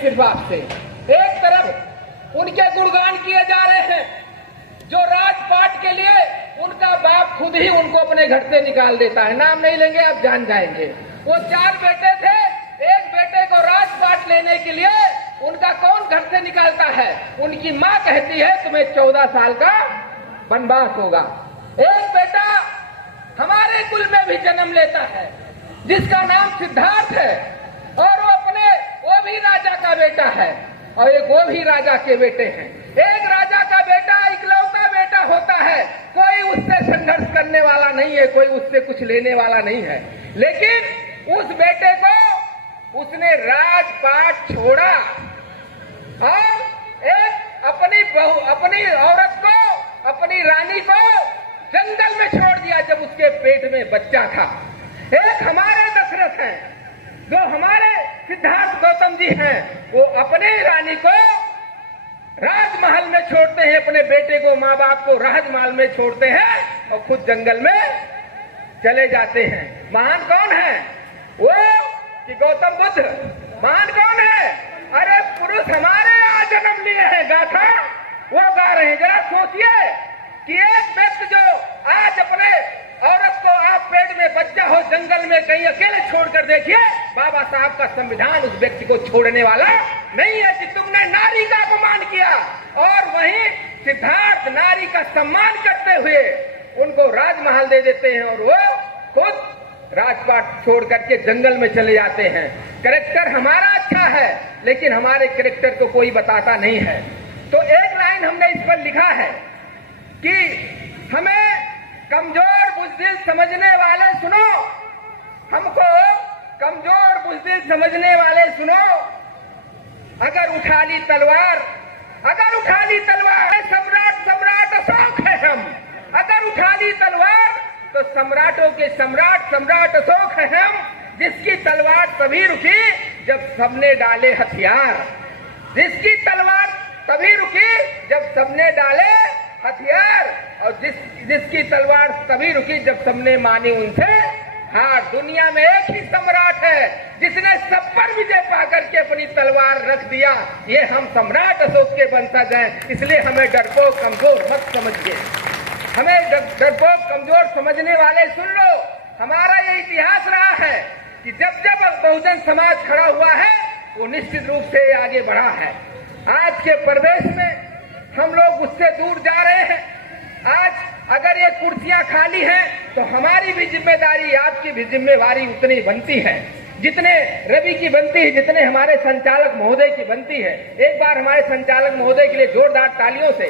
सिर्फ आपसे एक तरफ उनके गुणगान किए जा रहे हैं, जो राजपाट के लिए उनका बाप खुद ही उनको अपने घर से निकाल देता है। नाम नहीं लेंगे, आप जान जाएंगे। वो 4 बेटे थे, एक बेटे को राजपाट लेने के लिए उनका कौन घर से निकालता है? उनकी माँ कहती है तुम्हें 14 साल का वनवास होगा। एक बेटा हमारे कुल में भी जन्म लेता है जिसका नाम सिद्धार्थ है, और वो भी राजा का बेटा है, और एक वो भी राजा के बेटे हैं। एक राजा का बेटा इकलौता बेटा होता है, कोई उससे संघर्ष करने वाला नहीं है, कोई उससे कुछ लेने वाला नहीं है। लेकिन उस बेटे को उसने राजपाट छोड़ा और एक अपनी औरत को, अपनी रानी को जंगल में छोड़ दिया जब उसके पेट में बच्चा था। एक हमारे दशरथ हैं, जो हमारे सिद्धार्थ गौतम जी हैं, वो अपने रानी को राजमहल में छोड़ते हैं, अपने बेटे को, माँ बाप को राजमहल में छोड़ते हैं और खुद जंगल में चले जाते हैं। महान कौन है? वो कि गौतम बुद्ध? महान कौन है? अरे पुरुष हमारे यहाँ जन्म लिए हैं, गाथा वो गा रहे हैं। जरा सोचिए कि एक व्यक्ति जो आज अपने औरत को, आप पेट में बच्चा हो जंगल में कहीं अकेले छोड़कर देखिए, बाबा साहब का संविधान उस व्यक्ति को छोड़ने वाला नहीं है कि तुमने नारी का अपमान किया। और वहीं सिद्धार्थ नारी का सम्मान करते हुए उनको राजमहल दे देते हैं और वो खुद राजपाट छोड़ करके जंगल में चले जाते हैं। कैरेक्टर हमारा अच्छा है, लेकिन हमारे कैरेक्टर को कोई बताता नहीं है। तो एक लाइन हमने इस पर लिखा है कि हमें कमजोर बुज़दिल समझने वाले सुनो, हमको कमजोर बुज़दिल समझने वाले सुनो, अगर उठा ली तलवार सम्राट अशोक है हम। अगर उठा ली तलवार तो सम्राटों के सम्राट अशोक है हम, जिसकी तलवार तभी रुकी जब सबने डाले हथियार। जिसकी तलवार तभी रुकी जब सबने डाले हथियार, और जिसकी तलवार तभी रुकी जब सबने मानी उनसे हार। दुनिया में एक ही सम्राट है जिसने सब पर विजय पाकर के अपनी तलवार रख दिया। ये हम सम्राट अशोक के वंशज हैं, इसलिए हमें डरपोक कमजोर मत समझिए। हमें डरपोक कमजोर समझने वाले सुन लो, हमारा ये इतिहास रहा है कि जब जब बहुजन समाज खड़ा हुआ है वो निश्चित रूप से आगे बढ़ा है। आज के परिवेश में हम लोग उससे दूर जा रहे हैं। आज अगर ये कुर्सियां खाली हैं तो हमारी भी जिम्मेदारी, आपकी भी जिम्मेवारी उतनी बनती है जितने रवि की बनती है, जितने हमारे संचालक महोदय की बनती है। एक बार हमारे संचालक महोदय के लिए जोरदार तालियों से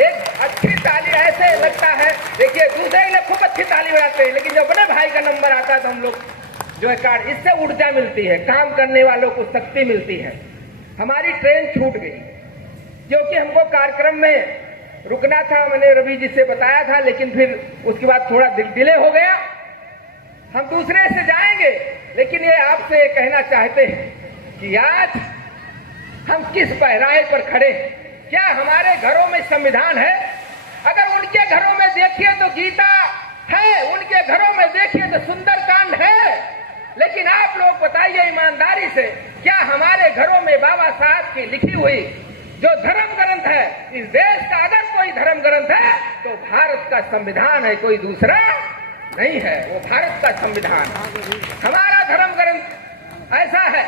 एक अच्छी ताली ऐसे लगता है। देखिए दूसरे लोग खूब अच्छी ताली बजाते हैं, लेकिन जब अपने भाई का नंबर आता है तो हम लोग जो है कार, इससे ऊर्जा मिलती है, काम करने वालों को शक्ति मिलती है। हमारी ट्रेन छूट गई क्योंकि हमको कार्यक्रम में रुकना था, मैंने रवि जी से बताया था, लेकिन फिर उसके बाद थोड़ा डिले हो गया। हम दूसरे से जाएंगे, लेकिन ये आपसे कहना चाहते हैं कि आज हम किस पैराए पर खड़े हैं। क्या हमारे घरों में संविधान है? अगर उनके घरों में देखिए तो गीता है, उनके घरों में देखिए तो सुंदरकांड है, लेकिन आप लोग बताइए ईमानदारी से, क्या हमारे घरों में बाबा साहब की लिखी हुई जो धर्म ग्रंथ है, इस देश का अगर कोई धर्म ग्रंथ है तो भारत का संविधान है, कोई दूसरा नहीं है। वो भारत का संविधान, हमारा धर्म ग्रंथ ऐसा है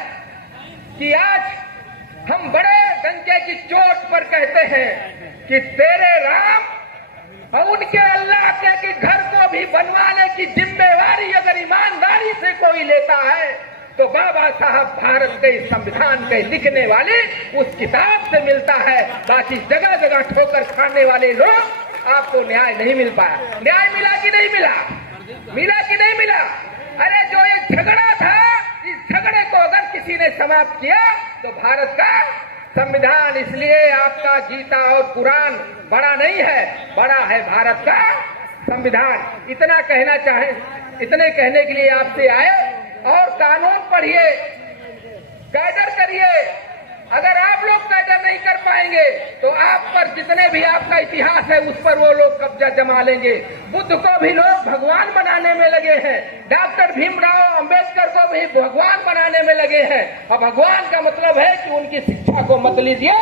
कि आज हम बड़े डंके की चोट पर कहते हैं कि तेरे राम और उनके अल्लाह के घर को भी बनवाने की जिम्मेवारी अगर ईमानदारी से कोई लेता है तो बाबा साहब भारत के संविधान के लिखने वाले उस किताब से मिलता है। बाकी जगह जगह ठोकर खाने वाले लोग आपको न्याय नहीं मिल पाया। न्याय मिला कि नहीं मिला? मिला कि नहीं मिला? अरे जो ये झगड़ा था, इस झगड़े को अगर किसी ने समाप्त किया तो भारत का संविधान। इसलिए आपका गीता और कुरान बड़ा नहीं है, बड़ा है भारत का संविधान। इतना कहना चाहे, इतने कहने के लिए आपसे आए। और कानून पढ़िए, कैडर करिए। अगर आप लोग कैडर नहीं कर पाएंगे जाएंगे तो आप पर जितने भी आपका इतिहास है उस पर वो लोग कब्जा जमा लेंगे। बुद्ध को भी लोग भगवान बनाने में लगे हैं, डॉक्टर भीमराव अंबेडकर को भी भगवान बनाने में लगे हैं। और भगवान का मतलब है कि उनकी शिक्षा को मत लीजिए,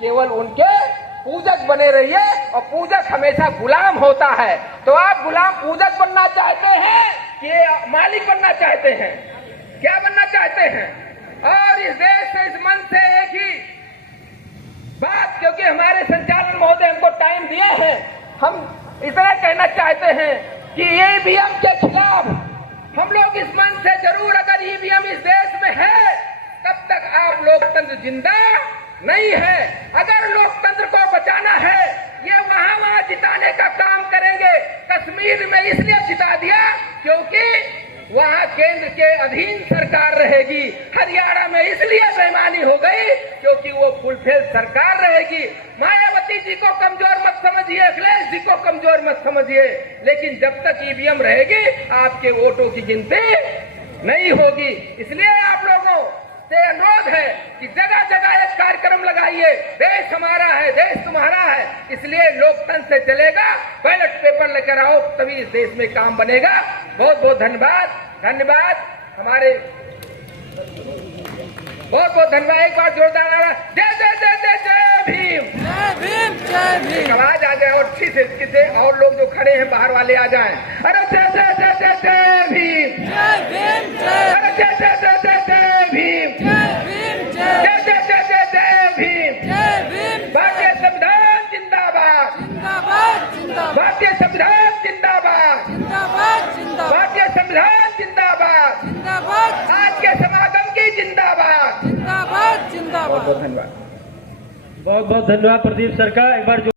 केवल उनके पूजक बने रहिए। और पूजक हमेशा गुलाम होता है। तो आप गुलाम पूजक बनना चाहते हैं कि मालिक बनना चाहते हैं? क्या बनना चाहते हैं? और इस देश से, इस मन से एक ही बात, क्योंकि हमारे संचालन महोदय हमको टाइम दिए हैं, हम इतना कहना चाहते हैं कि ईवीएम के खिलाफ हम लोग इस मन से जरूर, अगर ईवीएम इस देश में है तब तक आप लोकतंत्र जिंदा नहीं है। अगर लोकतंत्र को बचाना है, ये वहां जिताने का काम करेंगे। कश्मीर में इसलिए जिता दिया क्योंकि वहां केंद्र के अधीन सरकार रहेगी। हरियाणा में इसलिए बेईमानी हो गई क्योंकि वो फुलफिल सरकार रहेगी। मायावती जी को कमजोर मत समझिए, अखिलेश जी को कमजोर मत समझिए, लेकिन जब तक ईवीएम रहेगी आपके वोटों की गिनती नहीं होगी। इसलिए आप लोगों से अनुरोध है कि जगह जगह एक कार्यक्रम लगाइए। देश हमारा है, देश तुम्हारा है, इसलिए लोकतंत्र से चलेगा। बैलेट पेपर लेकर आओ, तभी इस देश में काम बनेगा। बहुत बहुत धन्यवाद, धन्यवाद। हमारे बहुत बहुत धन्यवाद। एक बार जोरदार नारा, जय जय जय जय जय भीम, जय भीम, जय भीम। आवाज आ जाए और अच्छी से और लोग जो खड़े हैं बाहर वाले आ जाएं। अरे जय जय जय जय जय भीम, जय भीम, जय। अरे जय जय जय जय जय भीम, जय भीम, जय। जय जय जय जय जय भीम। जय भीम। भारतीय संविधान जिंदाबाद, जिंदाबाद, जिंदाबाद। भारतीय संविधान जिंदाबाद, जिंदाबाद, जिंदाबाद। भारतीय संविधान जिंदाबाद, जिंदाबाद। आज के समागम की जिंदाबाद। जिंदाबाद, जिंदाबाद। बहुत बहुत धन्यवाद। बहुत बहुत धन्यवाद प्रदीप सर का। एक बार